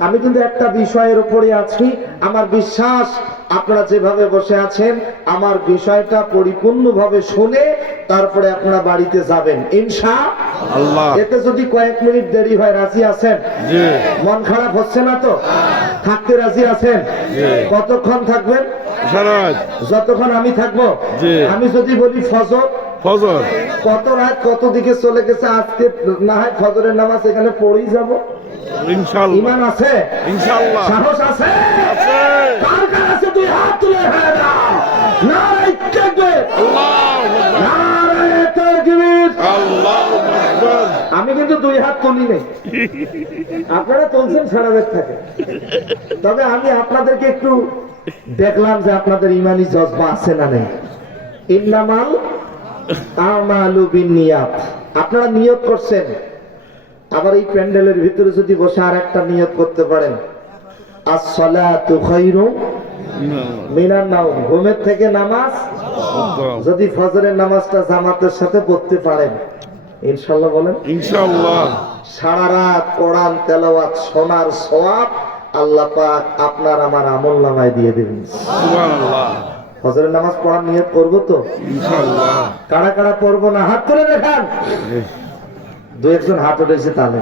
আমি কিন্তু একটা বিষয়ের উপরে আছি। আমার বিশ্বাস আপনারা যেভাবে বসে আছেন আমার বিষয়টা পরিপূর্ণভাবে শুনে তারপরে আপনারা বাড়িতে যাবেন। ইনশা আল্লাহ। এতে যদি কয়েক মিনিট দেরি হয় রাজি আছেন? জি। মন খারাপ হচ্ছে না তো? থাকতে রাজি আছেন? জি। কতক্ষণ থাকবেন? যতক্ষণ আমি থাকব? জি। আমি যদি বলি ফজর। ফজর। কত রাত কত দিকে চলে গেছে? আজকে না হয় ফজরের নামাজ এখানে পড়েই যাব। ইনশাল্লাহ ইমান আছে? ইনশাল্লাহ সাহস আছে? আছে। কার কার আছে দুই হাত তুলে হয়ে যাও নারাই তাকবীর। আল্লাহ নারাই তাকবীর। আল্লাহ আকবার। আমি কিন্তু দুই হাত তুলি নেই। আপনারা তুলছেন সারা থাকে। তবে আমি আপনাদেরকে একটু দেখলাম যে আপনাদের ইমানি জজবা আছে না নেই। ইন্নামাল আমালু বিনিয়াত। আপনারা নিয়ত করছেন। আবার এই প্যান্ডেলের ভিতরে যদি বসে আর একটা নিয়ত করতে পারেন। মিনান নাওম। ঘুমের থেকে নামাজ যদি ফজরের নামাজটা জামাতের সাথে পড়তে পারেন। ইনশাল্লাহ বলেন। ইনশাল্লাহ। সারা রাত কোরআন তেলাওয়াত শোনার সওয়াব আল্লাহ পাক আপনার আমার আমল নামায় দিয়ে দেবেন। সুবহানাল্লাহ। ফজরের নামাজ পড়ার নিয়ত করব তো? ইনশাল্লাহ। কারা কারা পড়ব না? হাত তুলে দেখান। দু একজন হাত উঠেছে তাহলে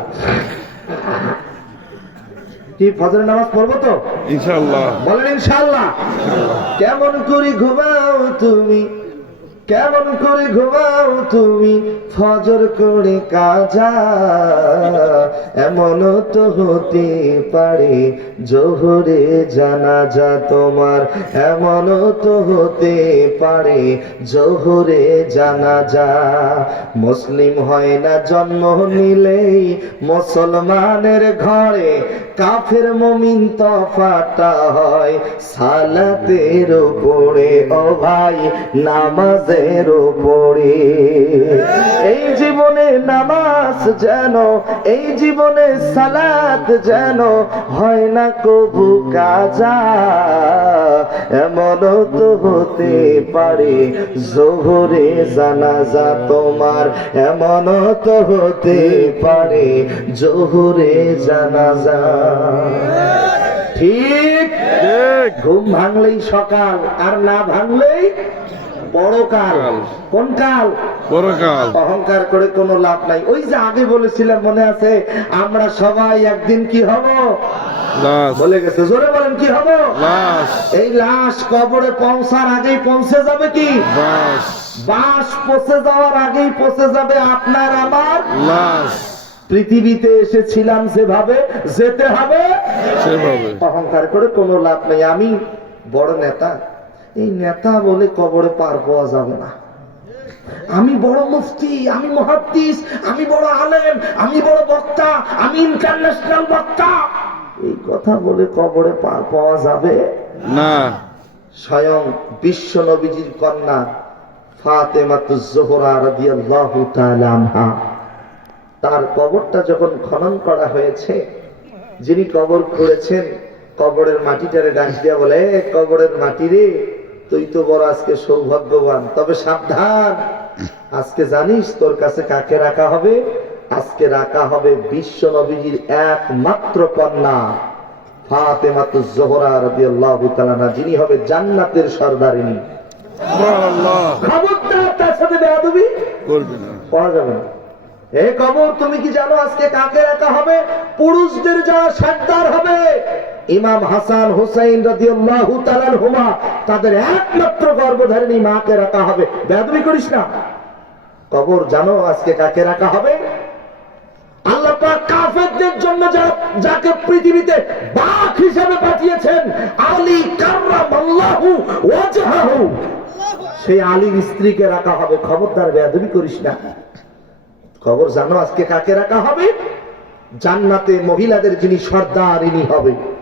কি ফজরের নামাজ পড়ব তো? ইনশাল্লাহ বলেন ইনশাল্লাহ কেমন করে ঘুমাও তুমি? কেমন করে ঘুমাও তুমি? ফজর করে কাজা। এমন তো হতে পারে? জোহরে জানাজা তোমার এমন তো হতে পারে? জোহরে জানাজা মুসলিম হয় না, জন্ম নিলেই মুসলমানের ঘরে কাফের মমিন তফাটা হয়। সালাতের উপরে, ও ভাই, নামাজের উপরে। এই জীবনে নামাজ যেন, এই জীবনে সালাত যেন হয় না কবু কাজা এমন তো হতে পারে জোহরে জানাজা তোমার এমন তো হতে পারে জোহরে জানাজা। ঠিক। ঘুম ভাঙলেই সকাল আর না ভাঙলেই বড় কাল কোন কাল পরকাল অহংকার করে কোনো লাভ নাই। ওই যে আগে বলেছিলাম মনে আছে? আমরা সবাই একদিন কি হব? বলে গেছে। জোরে বলেন কি হব? এই লাশ কবরে পৌঁছার আগেই পৌঁছে যাবে কি? বাস। পচে যাওয়ার আগেই পচে যাবে আপনার আমার? লাশ। পৃথিবীতে এসেছিলাম যেভাবে যেতে হবে। অহংকার করে কোনো লাভ নেই। আমি বড় নেতা। এই নেতা বলে কবরে পার পাওয়া যাবে না। আমি বড় মুফতি আমি মহাদ্দিস আমি বড় আলেম আমি বড় বক্তা আমি ইন্টারন্যাশনাল বক্তা। এই কথা বলে কবরে পার পাওয়া যাবে? না। স্বয়ং বিশ্ব নবীজির কন্যা ফাতেমাতুজ জোহরা রাদিয়াল্লাহু তাআলা আনহা। তার কবরটা যখন খনন করা হয়েছে যিনি কবর খুঁড়েছেন কবরের মাটিটারে ডাক দিয়া বলে কবরের মাটি রে তুই তো বড় আজকে সৌভাগ্যবান। তবে সাবধান। আজকে জানিস তোর কাছে কাকে রাখা হবে? আজকে রাখা হবে বিশ্ব নবীজির একমাত্র কন্যা ফাতেমাতুজ জোহরা রাদিয়াল্লাহু তাআলা যিনি হবে জান্নাতের সর্দারিনী। সুবহানাল্লাহ। খবরদার তার সাথে বেয়াদবি? করবি না। পড়া যাবে না। হে কবর তুমি কি জানো আজকে কাকে রাখা হবে? পুরুষদের যা সর্দার হবে ইমাম হাসান হুসাইন রাদিয়াল্লাহু তাআলা হুমা তাদের একমাত্র গর্ভধারিণী মাকে রাখা হবে। বেয়াদবি করিস না। কবর জানো আজকে কাকে রাখা হবে? আল্লাহ পাক কাফেরদের জন্য যাকে পৃথিবীতে বাঘ হিসেবে পাঠিয়েছেন, আলী কার্রামাল্লাহু ওয়াজহাহু। সেই আলীর স্ত্রীকে রাখা হবে। খবরদার বেয়াদবি করিস না। খবর জানো আজকে কাকে রাখা হবে? জান্নাতে মহিলাদের যিনি সর্দারিনী হবে।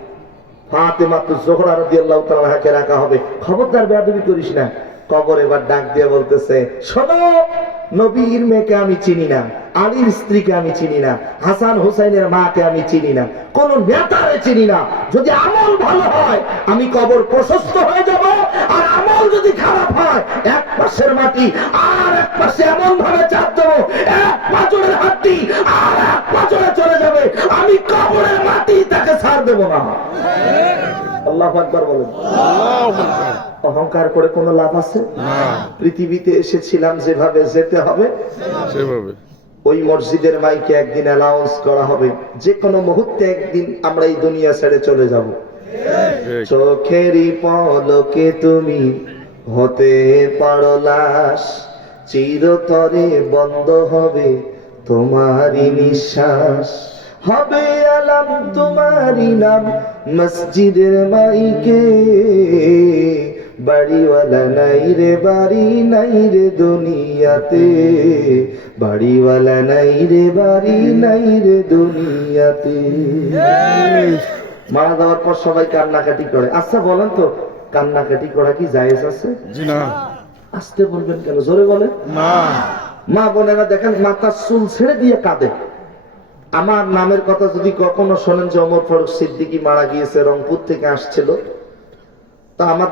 ফাতেমাতু জোহরা রাদিয়াল্লাহু তাআলাকে রাখা হবে। খবরদার করিস না। কবর এবার ডাক দিয়ে বলতেছে, শোনো, নবীর মেয়েকে আমি চিনি না, আলীর স্ত্রীকে আমি চিনি না, হাসান হুসাইনের মাকে আমি চিনি না, কোন চিনি না। যদি আমল ভালো হয়, আমি কবর প্রশস্ত হয়ে যাব, আর আমল যদি খারাপ হয়, এক পাশের মাটি আর এক পাশে এমন ভাবে চাপ দেবো, এক পাঁচরের হাড্ডি আর এক পাঁচরে চলে যাবে। আমি কবরের মাটি তাকে ছাড় দেবো না। আল্লাহ একবার বলেন। অহংকার করে কোনো লাভ আছে? পৃথিবীতে এসেছিলাম যেভাবে যেতে হবে সেভাবে। ওই মসজিদের মাইকে একদিন অ্যালাউন্স করা হবে। যে কোনো মুহূর্তে একদিন আমরা এই দুনিয়া ছেড়ে চলে যাব। চোখেরই পলকে তুমি হতে পারো লাশ চিরতরে বন্ধ হবে তোমারই নিঃশ্বাস। হবে আলাম তোমারই নাম। মসজিদের মাইকে বাড়িওয়ালা নাই রে বাড়ি নাই রে দুনিয়াতে। বাড়িওয়ালা নাই রে বাড়ি নাই রে দুনিয়াতে। মারা যাওয়ার পর সবাই কান্নাকাটি করে। আচ্ছা বলেন তো কান্নাকাটি করা কি জায়েজ আছে? না। আসতে বলবেন কেন? জোরে বলেন। না। মা বোনেরা দেখেন মাথার চুল ছেড়ে দিয়ে কাঁদে। আমার নামের কথা যদি কখনো শোনেন যে অমর ফারুক সিদ্দিকী মারা গিয়েছে, রংপুর থেকে আসছিল, তা আমার